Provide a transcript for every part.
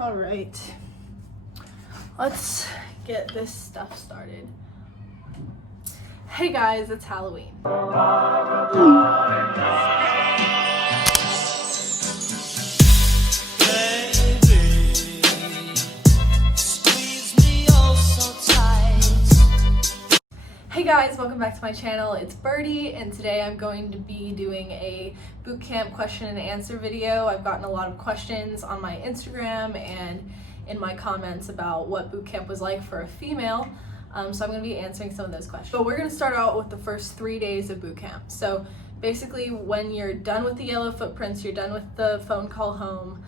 All right, let's get this stuff started. Hey guys, it's Halloween. Hey guys, welcome back to my channel. It's Birdie, and today I'm going to be doing a bootcamp question and answer video. I've gotten a lot of questions on my Instagram and in my comments about what bootcamp was like for a female, so I'm going to be answering some of those questions. But we're going to start out with the first 3 days of bootcamp. So basically, when you're done with the yellow footprints, you're done with the phone call home,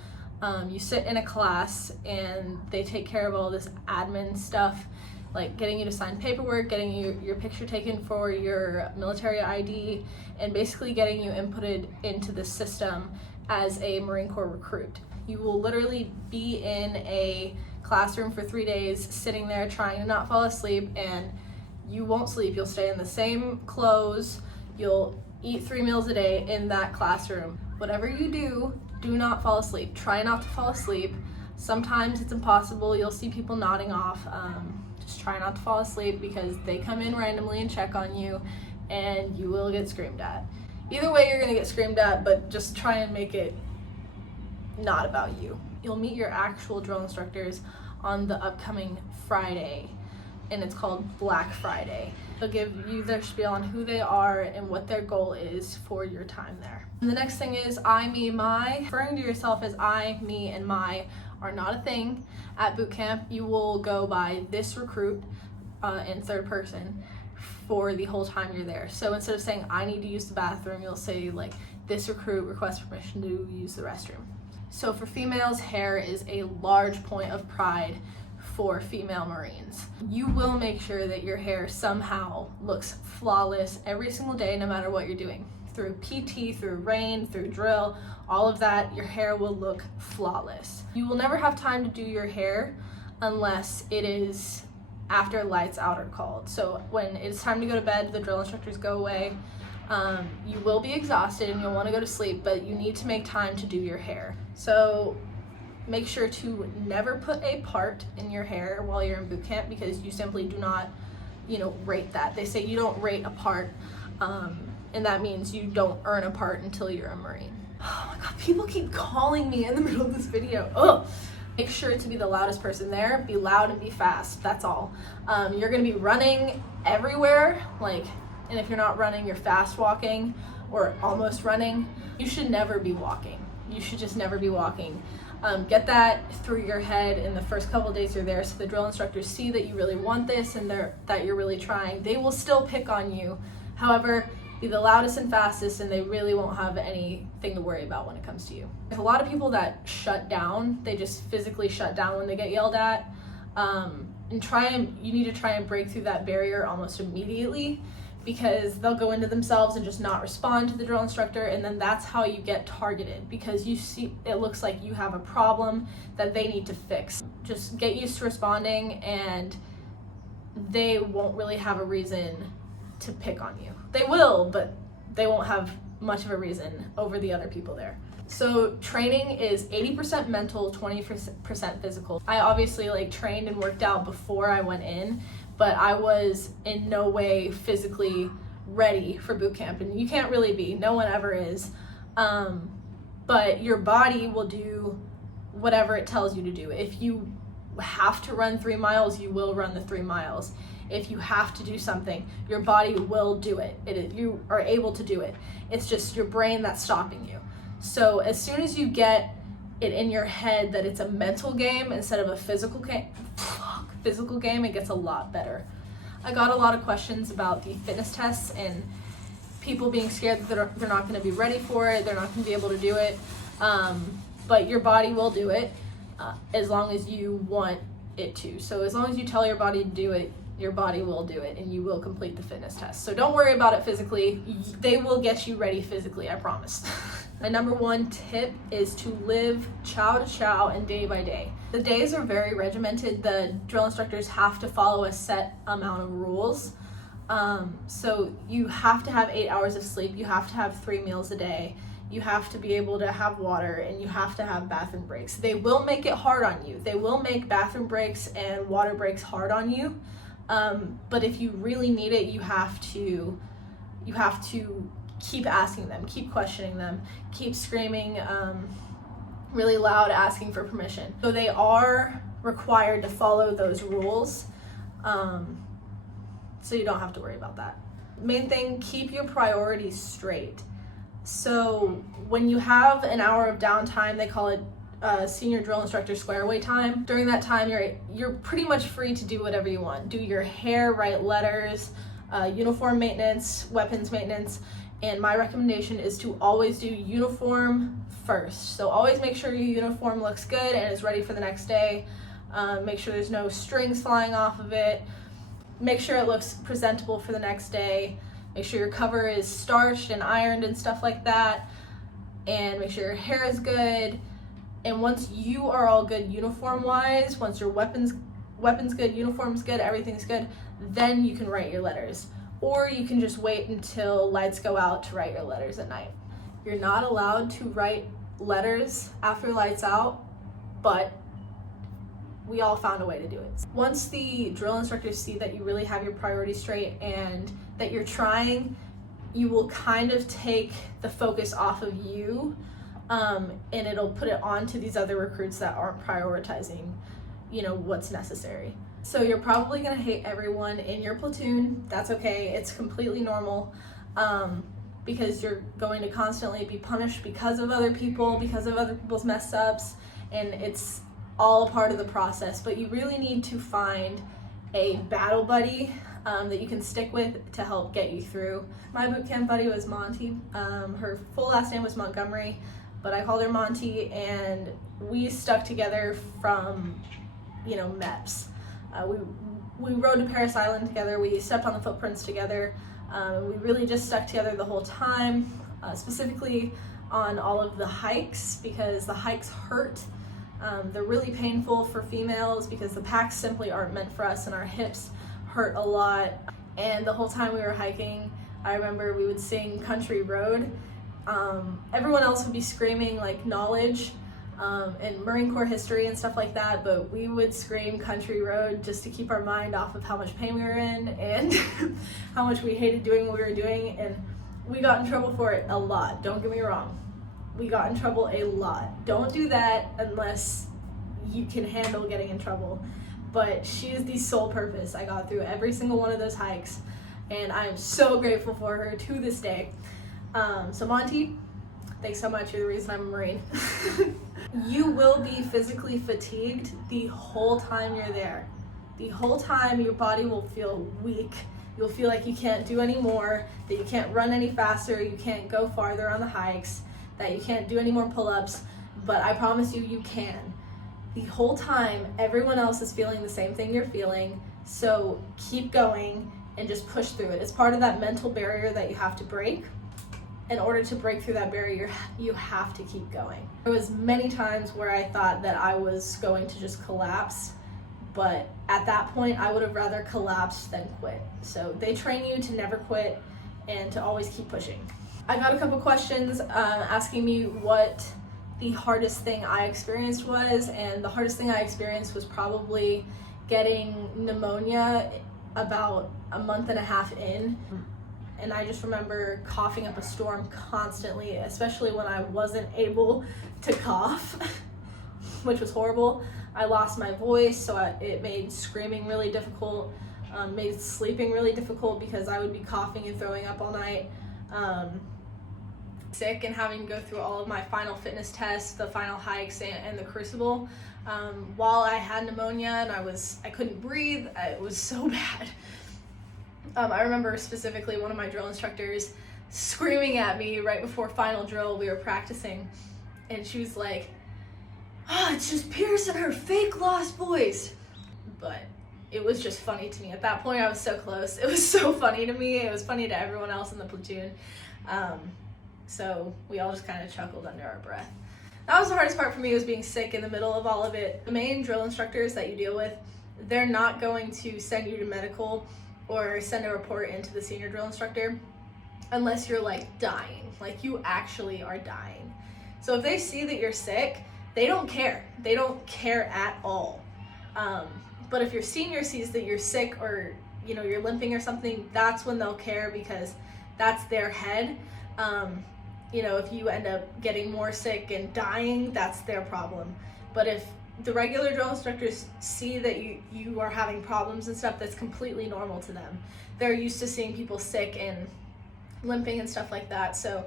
you sit in a class and they take care of all this admin stuff, like getting you to sign paperwork, getting your picture taken for your military ID, and basically getting you inputted into the system as a Marine Corps recruit. You will literally be in a classroom for 3 days, sitting there trying to not fall asleep, and you won't sleep. You'll stay in the same clothes, you'll eat 3 meals a day in that classroom. Whatever you do, do not fall asleep. Try not to fall asleep. Sometimes it's impossible. You'll see people nodding off. Just try not to fall asleep because they come in randomly and check on you and you will get screamed at. Either way, you're gonna get screamed at, but just try and make it not about you. You'll meet your actual drill instructors on the upcoming Friday, and it's called Black Friday. They'll give you their spiel on who they are and what their goal is for your time there. And the next thing is I, me, my. Referring to yourself as I, me, and my are not a thing. At boot camp, you will go by this recruit in third person for the whole time you're there. So instead of saying I need to use the bathroom, you'll say like this recruit requests permission to use the restroom. So for females, hair is a large point of pride for female Marines. You will make sure that your hair somehow looks flawless every single day, no matter what you're doing. Through PT, through rain, through drill, all of that, your hair will look flawless. You will never have time to do your hair unless it is after lights out are called. So when it's time to go to bed, the drill instructors go away. You will be exhausted and you'll want to go to sleep, but you need to make time to do your hair. So make sure to never put a part in your hair while you're in boot camp, because you simply do not, rate that. They say you don't rate a part, and that means you don't earn a part until you're a Marine. Oh my God, people keep calling me in the middle of this video. Ugh. Make sure to be the loudest person there. Be loud and be fast, that's all. You're gonna be running everywhere, and if you're not running, you're fast walking or almost running. You should never be walking. You should just never be walking. Get that through your head in the first couple of days you're there, so the drill instructors see that you really want this and that you're really trying. They will still pick on you. However, be the loudest and fastest, and they really won't have anything to worry about when it comes to you. There's a lot of people that shut down. They just physically shut down when they get yelled at. You need to try and break through that barrier almost immediately, because they'll go into themselves and just not respond to the drill instructor, and then that's how you get targeted, because you see it looks like you have a problem that they need to fix. Just get used to responding, and they won't really have a reason to pick on you. They will, but they won't have much of a reason over the other people there. So training is 80% mental, 20% physical. I obviously trained and worked out before I went in, but I was in no way physically ready for boot camp, and you can't really be. No one ever is. But your body will do whatever it tells you to do. If you have to run 3 miles, you will run the 3 miles. If you have to do something, your body will do it. You are able to do it. It's just your brain that's stopping you. So as soon as you get it in your head that it's a mental game instead of a physical game, it gets a lot better. I got a lot of questions about the fitness tests and people being scared that they're not going to be ready for it, they're not going to be able to do it, but your body will do it as long as you want it to. So as long as you tell your body to do it, your body will do it and you will complete the fitness test. So don't worry about it physically. They will get you ready physically, I promise. My number one tip is to live chow to chow and day by day. The days are very regimented. The drill instructors have to follow a set amount of rules. So you have to have 8 hours of sleep. You have to have 3 meals a day. you have to be able to have water, and you have to have bathroom breaks. They will make it hard on you. They will make bathroom breaks and water breaks hard on you. But if you really need it, you have to keep asking them, keep questioning them, keep screaming really loud, asking for permission. So they are required to follow those rules, so you don't have to worry about that. Main thing, keep your priorities straight. So when you have an hour of downtime, they call it senior drill instructor square away time. During that time, you're pretty much free to do whatever you want. Do your hair, write letters, uniform maintenance, weapons maintenance, and my recommendation is to always do uniform first. So always make sure your uniform looks good and is ready for the next day. Make sure there's no strings flying off of it. Make sure it looks presentable for the next day. Make sure your cover is starched and ironed and stuff like that. And make sure your hair is good. And once you are all good uniform-wise, once your weapons good, uniform's good, everything's good, then you can write your letters. Or you can just wait until lights go out to write your letters at night. You're not allowed to write letters after lights out, but we all found a way to do it. Once the drill instructors see that you really have your priorities straight and that you're trying, you will kind of take the focus off of you, and it'll put it on to these other recruits that aren't prioritizing, what's necessary. So you're probably gonna hate everyone in your platoon. That's okay, it's completely normal, because you're going to constantly be punished because of other people, because of other people's mess ups, and it's all a part of the process. But you really need to find a battle buddy that you can stick with to help get you through. My boot camp buddy was Monty. Her full last name was Montgomery, but I called her Monty, and we stuck together from, MEPS. We rode to Paris Island together, we stepped on the footprints together, we really just stuck together the whole time, specifically on all of the hikes, because the hikes hurt. They're really painful for females because the packs simply aren't meant for us, and our hips hurt a lot. And the whole time we were hiking, I remember we would sing Country Road. Everyone else would be screaming like knowledge and Marine Corps history and stuff like that, but we would scream Country Road just to keep our mind off of how much pain we were in and how much we hated doing what we were doing. And we got in trouble for it a lot, don't get me wrong. We got in trouble a lot. Don't do that unless you can handle getting in trouble. But she is the sole purpose. I got through every single one of those hikes, and I am so grateful for her to this day. So Monty, thanks so much. You're the reason I'm a Marine. You will be physically fatigued the whole time you're there. The whole time your body will feel weak. You'll feel like you can't do any more, that you can't run any faster, you can't go farther on the hikes, that you can't do any more pull-ups, but I promise you, you can. The whole time, everyone else is feeling the same thing you're feeling, so keep going and just push through it. It's part of that mental barrier that you have to break. In order to break through that barrier, you have to keep going. There was many times where I thought that I was going to just collapse, but at that point, I would have rather collapsed than quit. So they train you to never quit and to always keep pushing. I got a couple questions asking me what the hardest thing I experienced was, and the hardest thing I experienced was probably getting pneumonia about a month and a half in. And I just remember coughing up a storm constantly, especially when I wasn't able to cough, which was horrible. I lost my voice, so it made screaming really difficult, made sleeping really difficult because I would be coughing and throwing up all night. Sick and having to go through all of my final fitness tests, the final hikes, and the crucible while I had pneumonia, and I couldn't breathe. It was so bad. I remember specifically one of my drill instructors screaming at me right before final drill. We were practicing, and she was like, "Oh, it's just Pierce and her fake lost voice." But it was just funny to me. At that point, I was so close. It was so funny to me. It was funny to everyone else in the platoon. So we all just kind of chuckled under our breath. That was the hardest part for me, was being sick in the middle of all of it. The main drill instructors that you deal with, they're not going to send you to medical or send a report into the senior drill instructor. unless you're like dying, like you actually are dying. So if they see that you're sick, they don't care. They don't care at all. But if your senior sees that you're sick or you're limping or something, that's when they'll care, because that's their head. If you end up getting more sick and dying, that's their problem. But if the regular drill instructors see that you are having problems and stuff, that's completely normal to them. They're used to seeing people sick and limping and stuff like that. So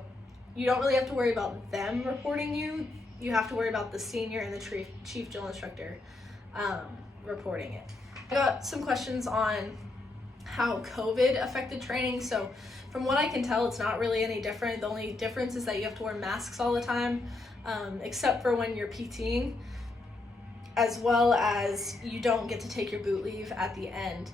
you don't really have to worry about them reporting you. You have to worry about the senior and the chief drill instructor reporting it. I got some questions on how COVID affected training. So from what I can tell, it's not really any different. The only difference is that you have to wear masks all the time, except for when you're PTing, as well as you don't get to take your boot leave at the end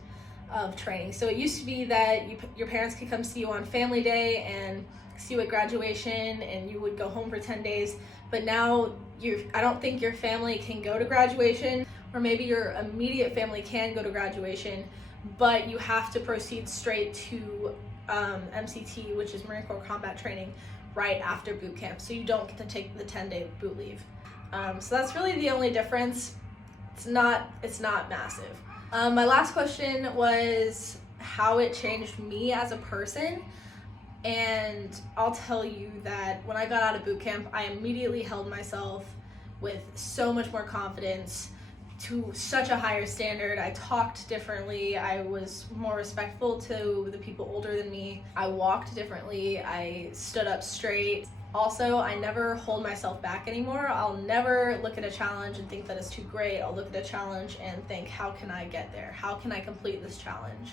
of training. So it used to be that your parents could come see you on family day and see you at graduation, and you would go home for 10 days. But now I don't think your family can go to graduation, or maybe your immediate family can go to graduation, but you have to proceed straight to MCT, which is Marine Corps Combat Training, right after boot camp. So you don't get to take the 10-day boot leave. So that's really the only difference. It's not massive. My last question was how it changed me as a person. And I'll tell you that when I got out of boot camp, I immediately held myself with so much more confidence, to such a higher standard. I talked differently. I was more respectful to the people older than me. I walked differently. I stood up straight. Also, I never hold myself back anymore. I'll never look at a challenge and think that it's too great. I'll look at a challenge and think, how can I get there? How can I complete this challenge?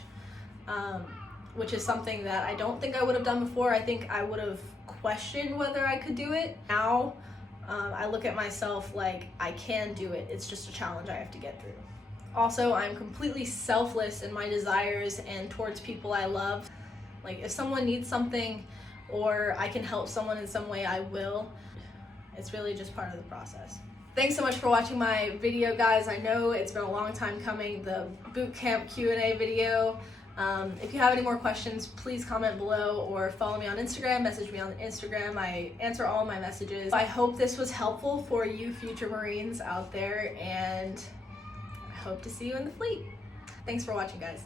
Which is something that I don't think I would have done before. I think I would have questioned whether I could do it. Now, I look at myself like I can do it. It's just a challenge I have to get through. Also, I'm completely selfless in my desires and towards people I love. Like if someone needs something or I can help someone in some way, I will. It's really just part of the process. Thanks so much for watching my video, guys. I know it's been a long time coming, the boot camp Q&A video. If you have any more questions, please comment below or follow me on Instagram, message me on Instagram. I answer all my messages. I hope this was helpful for you future Marines out there, and I hope to see you in the fleet. Thanks for watching, guys.